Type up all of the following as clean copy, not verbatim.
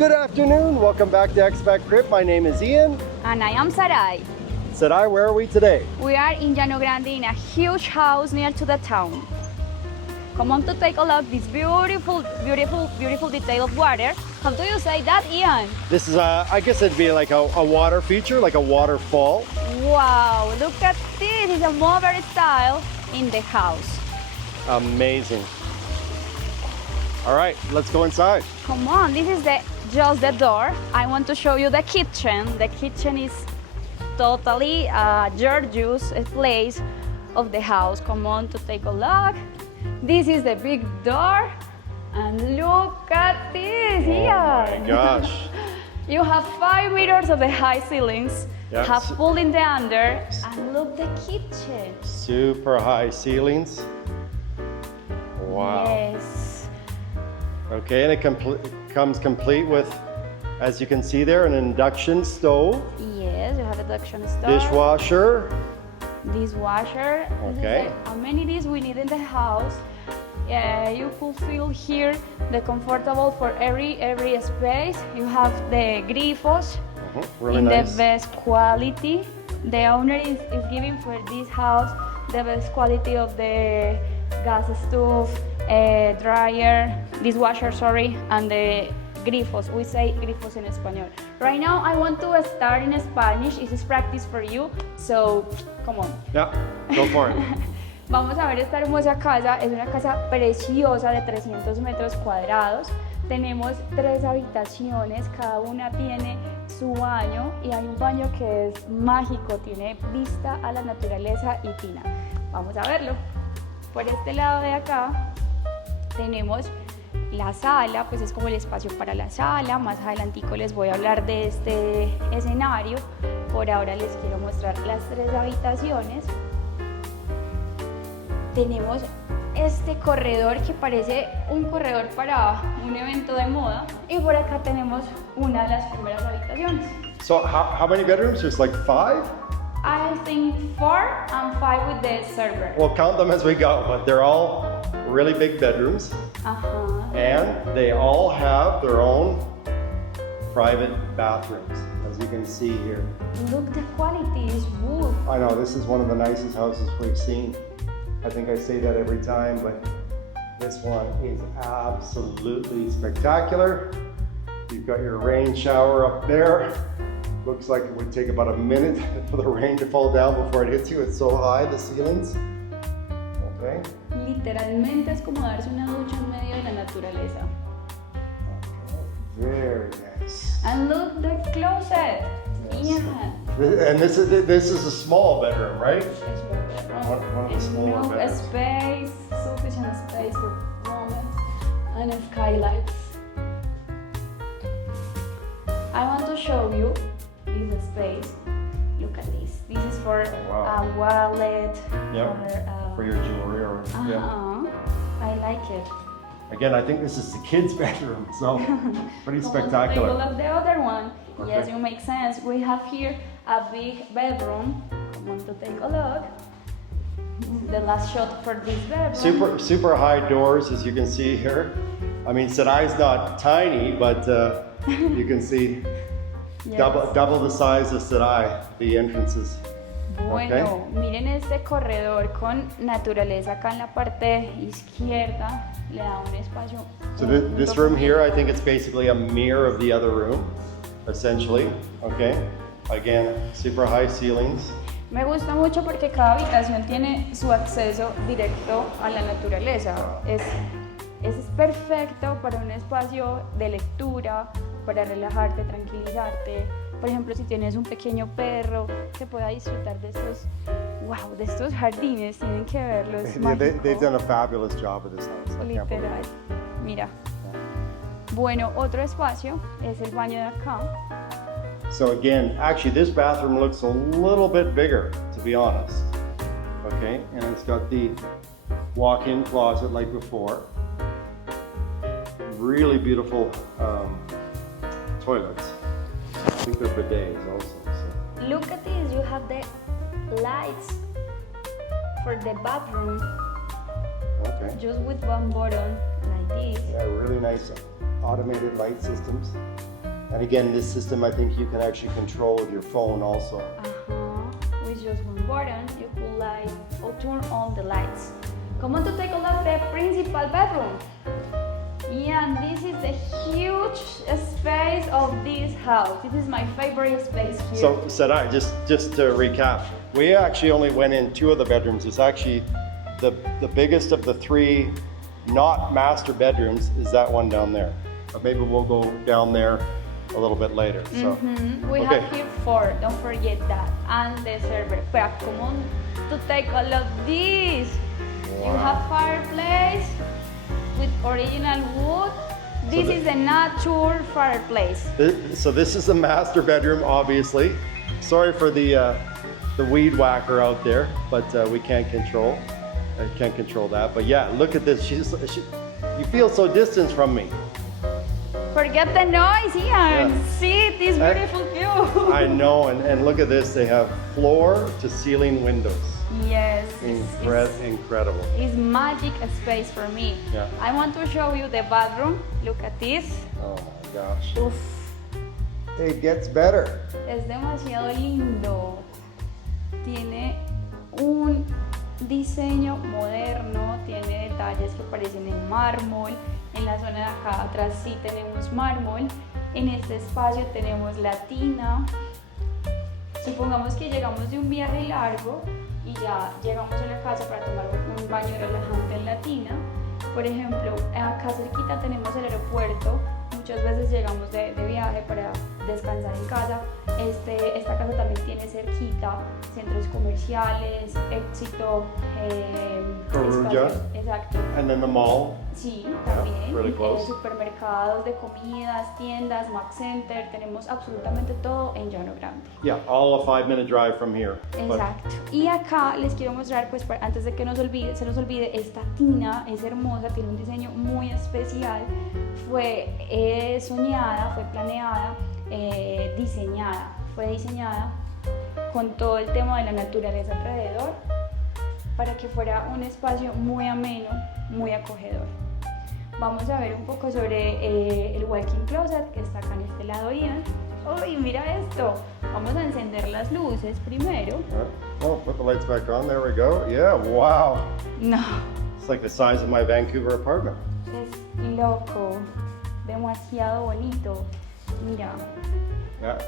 Good afternoon. Welcome back to Expat Crib. My name is Ian. And I am Sarai. Sarai, where are we today? We are in Llano Grande in a huge house near to the town. Come on to take a look this beautiful detail of water. How do you say that, Ian? This is, I guess it'd be like a water feature, like a waterfall. Wow, look at this. It's a modern style in the house. Amazing. All right, let's go inside. Come on, this is just the door. I want to show you the kitchen. The kitchen is totally gorgeous place of the house. Come on to take a look. This is the big door. And look at this here. Oh my gosh. You have 5 meters of the high ceilings. Yes. Have pool in the under. And look the kitchen. Super high ceilings. Wow. Yes. Okay, and it comes complete with, as you can see there, an induction stove, Yes, you have a induction stove. dishwasher. Dishwasher. Okay. This is the amenities we need in the house. You could feel here the comfortable for every space. You have the grifos Really in nice. the best quality. The owner is giving for this house the best quality of the gas stove, dryer, dishwasher, sorry, and the grifos. We say grifos in español. Right now, I want to start in Spanish. This is practice for you, so come on. Yeah, go for it. Vamos a ver esta hermosa casa. Es una casa preciosa de 300 metros cuadrados. Tenemos 3 habitaciones, cada una tiene su baño y hay un baño que es mágico, tiene vista a la naturaleza y tina. Vamos a verlo. Por este lado de acá tenemos la sala, pues es como el espacio para la sala. Más adelantico les voy a hablar de este escenario. Por ahora les quiero mostrar las 3 habitaciones. Tenemos este corredor que parece un corredor para un evento de moda. Y por acá tenemos una de las primeras habitaciones. So how many bedrooms? There's like 5? I think 4 and 5 with the server. We'll count them as we go, but they're all really big bedrooms. And they all have their own private bathrooms, as you can see here. Look, the quality is wood. I know, this is one of the nicest houses we've seen. I think I say that every time, but this one is absolutely spectacular. You've got your rain shower up there. Looks like it would take about a minute for the rain to fall down before it hits you. It's so high, the ceilings. Okay. Literalmente es como darse una ducha en medio de la naturaleza. Very nice. And look, the closet. Yes. Yeah. And this is a small bedroom, right? One of the smaller Enough bedrooms. space, sufficient space for moments and skylights. I want to show you this space. Look at this. This is for Wow. a wallet. Yep. For your jewelry or yeah. I like it. Again, I think this is the kids' bedroom, so pretty spectacular. Come on, take a look at the other one. Okay. Yes, you make sense. We have here a big bedroom. Come on to take a look. The last shot for this bedroom. Super high doors, as you can see here. I mean, Sarai's not tiny, but you can see Yes. double the size of Sarai, the entrances. Bueno, miren este corredor con naturaleza acá en la parte izquierda. Le da un espacio. So this room here, I think it's basically a mirror of the other room, essentially. Okay. Again, super high ceilings. Me gusta mucho porque cada habitación tiene su acceso directo a la naturaleza. Es perfecto para un espacio de lectura, para relajarte, tranquilizarte. Por ejemplo, si tienes un pequeño perro, que pueda disfrutar de estos jardines. Tienen que verlos. Es Yeah, they've mágico. done a fabulous job with this house. I can't believe Literal. it. Mira. Bueno, otro espacio es el baño de acá. So again, actually this bathroom looks a little bit bigger, to be honest. Okay, and it's got the walk-in closet like before. Really beautiful toilets. I think they're bidets also. So. Look at this, you have the lights for the bathroom Okay. just with one button like this. Yeah, really nice automated light systems. And again, this system I think you can actually control with your phone also. With just one button, you could light or turn on the lights. Come on to take a look at the principal bedroom. Yeah, and this is the huge space of this house. This is my favorite space here. So Sarai, just to recap, we actually only went in 2 of the bedrooms. It's actually the biggest of the 3 not master bedrooms is that one down there. But maybe we'll go down there a little bit later. So We okay. have here 4, don't forget that, and the server. But come on to take a look at this. You have fireplace with original wood. This is a natural fireplace. So this is the master bedroom, obviously. Sorry for the weed whacker out there, but we can't control. I can't control that. But yeah, look at this. You feel so distant from me. Forget the noise here and Yeah. see this beautiful view. I know, and look at this. They have floor to ceiling windows. Yes, Incredible. it's magic space for me. Yeah. I want to show you the bathroom. Look at this. Oh my gosh. Uf, It gets better. es demasiado lindo. Tiene un diseño moderno, tiene detalles que parecen en mármol. En la zona de acá atrás sí tenemos mármol. En este espacio tenemos la tina. Supongamos que llegamos de un viaje largo y ya llegamos a la casa para tomar un baño relajante en la tina. Por ejemplo, acá cerquita tenemos el aeropuerto. Muchas veces llegamos de viaje para descansar en casa. Esta casa también tiene cerquita centros comerciales, Éxito, Corulla. exacto. And then the mall. Sí, también. really close. Supermercados de comidas, tiendas, Mac Center, tenemos absolutamente todo en Llano Grande. Yeah, all a 5-minute drive from here. But Exacto. Y acá les quiero mostrar, pues antes de que se nos olvide, esta tina es hermosa, tiene un diseño muy especial. Fue soñada, fue planeada, fue diseñada con todo el tema de la naturaleza alrededor para que fuera un espacio muy ameno, muy acogedor. Vamos a ver un poco sobre el walk-in closet que está acá en este lado, Ian. ¡Uy, mira esto! Vamos a encender las luces primero. oh, put the lights back on. There we go. Yeah, wow. No, It's like the size of my Vancouver apartment. es loco, demasiado bonito. Mira, Yeah,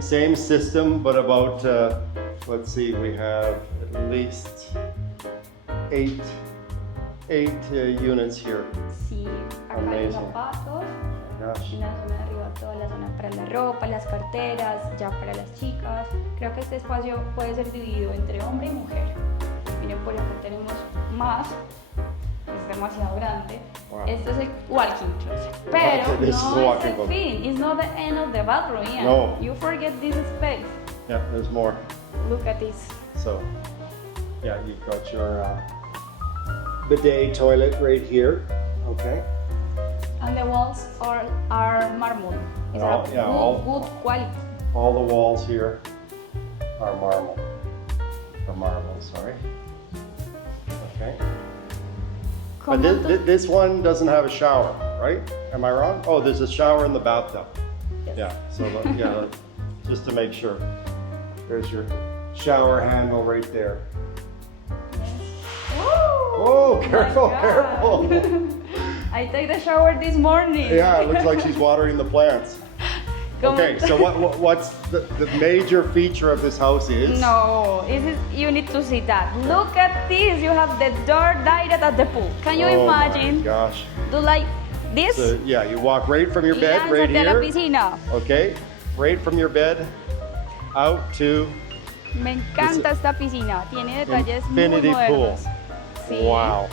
same system, but about let's see, we have at least eight units here. sí, acá hay Amazing. zapatos. Gosh. En la zona de arriba toda la zona para la ropa, las carteras, ya para las chicas. Creo que este espacio puede ser dividido entre hombre y mujer. Miren, por acá tenemos más, es demasiado grande. Wow. Este es el walk-in closet. Pero This is a no es walk-in el closet. fin, it's not the end of the bathroom. Ian. No. You forget this space. Yeah, there's more. Look at this. So, yeah, you've got your bidet toilet right here. Okay. And the walls are marble. It's Oh, a yeah, all- good quality. All the walls here are marble. Or marble, sorry. Okay. But Come on to- this one doesn't have a shower, right? Am I wrong? Oh, there's a shower in the bathtub. Yes. Yeah, so yeah, just to make sure. There's your shower handle right there. Oh, my careful, God. careful. I take the shower this morning. Yeah, it looks like she's watering the plants. Come Okay, on. so what's the major feature of this house is? No, you need to see that. Look at this. You have the door directed at the pool. Can you Oh my imagine? gosh. Do like this? So yeah, you walk right from your Y bed right lánzate a la here. piscina. Okay, right from your bed out to Me encanta esta piscina. Tiene detalles infinity muy pool. modernos. Sí. Wow.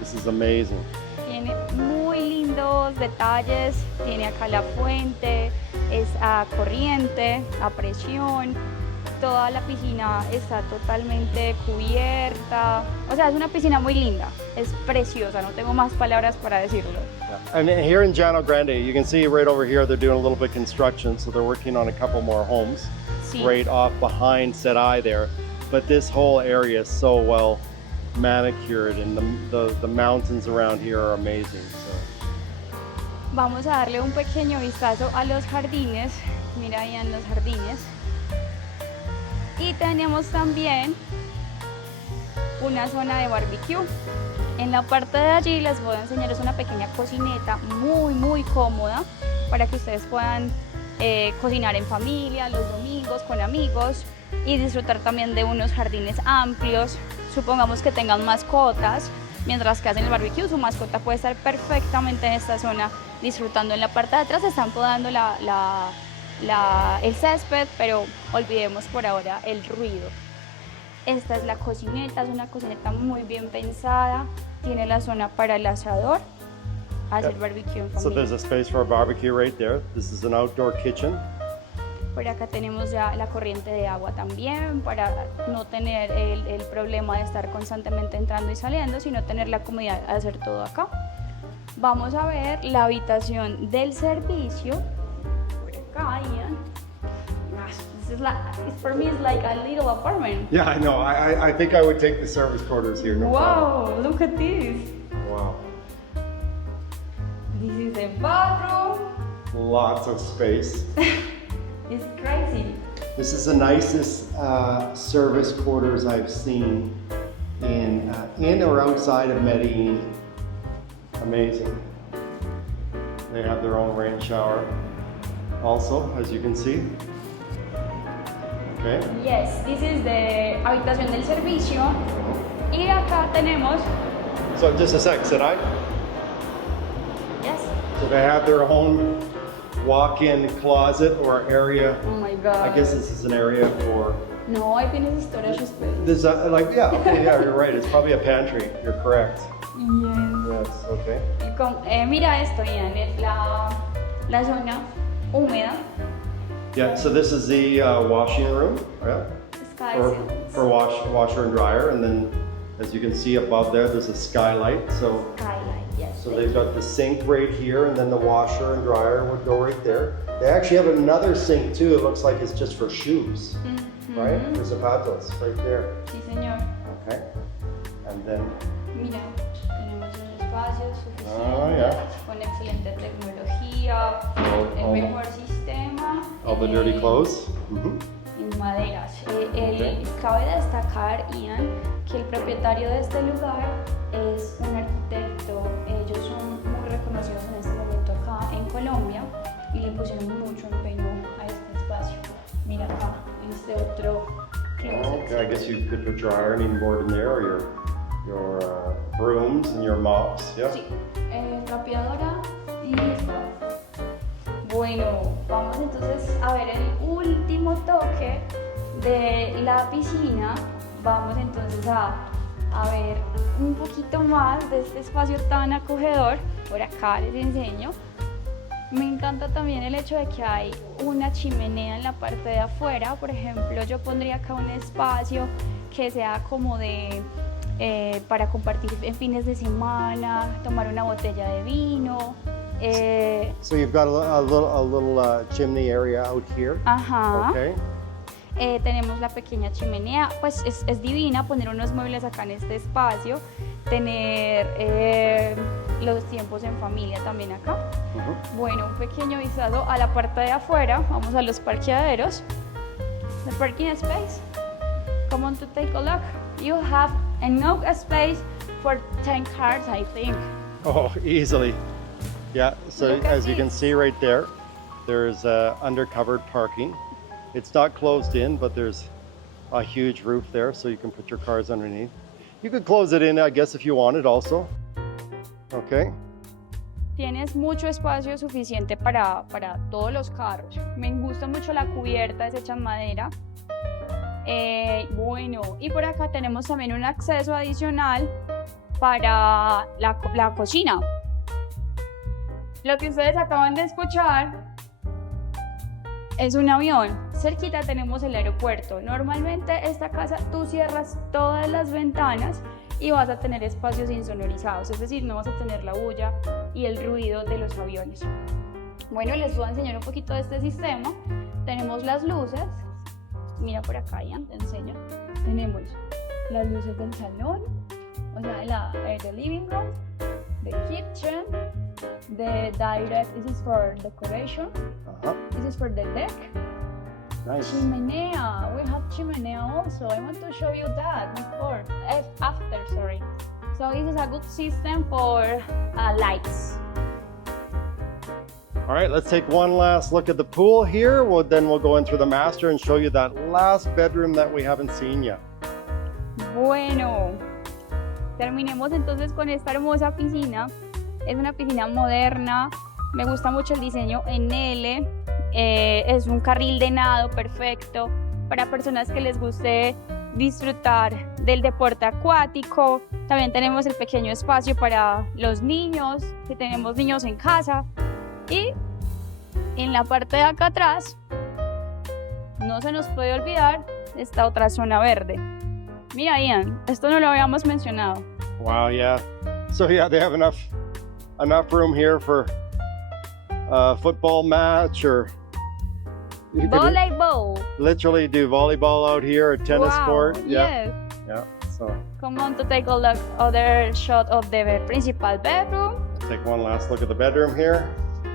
This is amazing. Tiene muy lindos detalles, tiene acá la fuente, es a corriente, a presión, toda la piscina está totalmente cubierta, o sea, es una piscina muy linda, es preciosa, no tengo más palabras para decirlo. And here in Llano Grande, you can see right over here they're doing a little bit of construction, so they're working on a couple more homes Sí. right off behind Sedai there. But this whole area is so well manicured, and the mountains around here are amazing. So Vamos a darle un pequeño vistazo a los jardines. Mira ahí en los jardines. Y tenemos también una zona de barbecue. En la parte de allí les voy a enseñar, es una pequeña cocineta muy cómoda para que ustedes puedan cocinar en familia, los domingos, con amigos y disfrutar también de unos jardines amplios. Supongamos que tengan mascotas, mientras que hacen el barbecue, su mascota puede estar perfectamente en esta zona disfrutando. En la parte de atrás están podando el césped, pero olvidemos por ahora el ruido. Esta es la cocineta, es una cocineta muy bien pensada, tiene la zona para el asador, hacer barbecue en So familia. there's a space for a barbecue right there. This is an outdoor kitchen. Por acá tenemos ya la corriente de agua también, para no tener el problema de estar constantemente entrando y saliendo, sino tener la comodidad de hacer todo acá. Vamos a ver la habitación del servicio. Por acá, Ian. This is like, for me, it's like a little apartment. Yeah, I know. I think I would take the service quarters here. No Wow, look at this. problem. Wow. This is the bathroom. Lots of space. It's crazy. This is the nicest service quarters I've seen in or outside of Medellin. Amazing. They have their own rain shower also, as you can see. Okay. Yes, this is the habitación del servicio. Y acá tenemos, So just a sec, said I? yes. So they have their own walk-in closet or area. Oh my god. I guess this is an area for. No, ahí tienes storage space. There's okay, yeah, you're right. It's probably a pantry. You're correct. Yes. Yes, okay. Mira esto, Ian, es la zona húmeda. Yeah, so this is the washing room, yeah, Sky for washer and dryer, and then as you can see above there, there's a skylight. So skylight, yes. they've got the sink right here, and then the washer and dryer would go right there. They actually have another sink too. It looks like it's just for shoes, right? For zapatos, right there. Sí, señor. Okay, and then Mira, tenemos un espacio suficiente, Oh, yeah. con excelente tecnología, el all- mejor sistema. all the dirty clothes. Mm-hmm. En maderas. Ok. Cabe destacar, Ian, que el propietario de este lugar es un arquitecto. Ellos son muy reconocidos en este momento acá en Colombia y le pusieron mucho empeño a este espacio. Mira acá, este otro closet. Okay, I guess you could put your ironing board in there, or your brooms and your mops. Yeah. Sí, trapeadora y spa. Bueno, vamos entonces a ver el último toque de la piscina. Vamos entonces a ver un poquito más de este espacio tan acogedor. Por acá les enseño. Me encanta también el hecho de que hay una chimenea en la parte de afuera. Por ejemplo, yo pondría acá un espacio que sea como para compartir en fines de semana, tomar una botella de vino. So you've got a little chimney area out here. Ajá. Okay. Tenemos la pequeña chimenea, pues es divina poner unos muebles acá en este espacio, tener los tiempos en familia también acá. Mhm. Bueno, un pequeño vistazo a la parte de afuera, vamos a los parqueaderos. The parking space, come on to take a look. You have enough space for 10 cars, I think. Oh, easily. Yeah. So Look at as you can this. see right there, there's undercovered parking. It's not closed in, but there's a huge roof there, so you can put your cars underneath. You could close it in, I guess, if you wanted also. Okay. Tienes mucho espacio suficiente para todos los carros. Me gusta mucho la cubierta, es hecha en madera. Bueno, y por acá tenemos también un acceso adicional para la cocina. Lo que ustedes acaban de escuchar es un avión. Cerquita tenemos el aeropuerto. Normalmente esta casa tú cierras todas las ventanas y vas a tener espacios insonorizados, es decir, no vas a tener la bulla y el ruido de los aviones. Bueno, les voy a enseñar un poquito de este sistema. Tenemos las luces. Mira por acá, Ian, te enseño. Tenemos las luces del salón, o sea, del living room. the kitchen, the direct, this is for decoration, Uh-huh. this is for the deck. Nice. Chimenea, we have chimenea also. I want to show you that before, after, sorry. So this is a good system for lights. All right, let's take one last look at the pool here. Then we'll go in through the master and show you that last bedroom that we haven't seen yet. Bueno, terminemos entonces con esta hermosa piscina. Es una piscina moderna, me gusta mucho el diseño en L, es un carril de nado perfecto para personas que les guste disfrutar del deporte acuático. También tenemos el pequeño espacio para los niños, si tenemos niños en casa. Y en la parte de acá atrás, no se nos puede olvidar esta otra zona verde. Mira, Ian, esto no lo habíamos mencionado. Wow, yeah. So yeah, they have enough room here for a football match, or you could Voleibol. literally do volleyball out here, or tennis Wow, court. Yeah. yes. Yeah. So Come on to take a look other shot of the principal bedroom. let's take one last look at the bedroom here.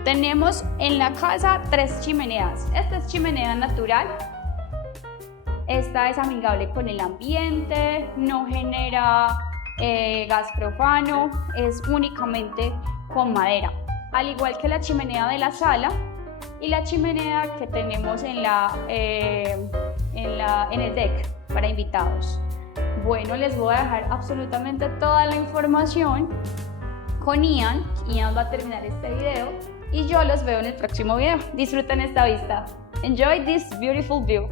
Tenemos en la casa 3 chimeneas. Esta es chimenea natural. Esta es amigable con el ambiente, no genera gas profano, es únicamente con madera. Al igual que la chimenea de la sala y la chimenea que tenemos en el deck para invitados. Bueno, les voy a dejar absolutamente toda la información con Ian. Ian va a terminar este video y yo los veo en el próximo video. Disfruten esta vista. Enjoy this beautiful view.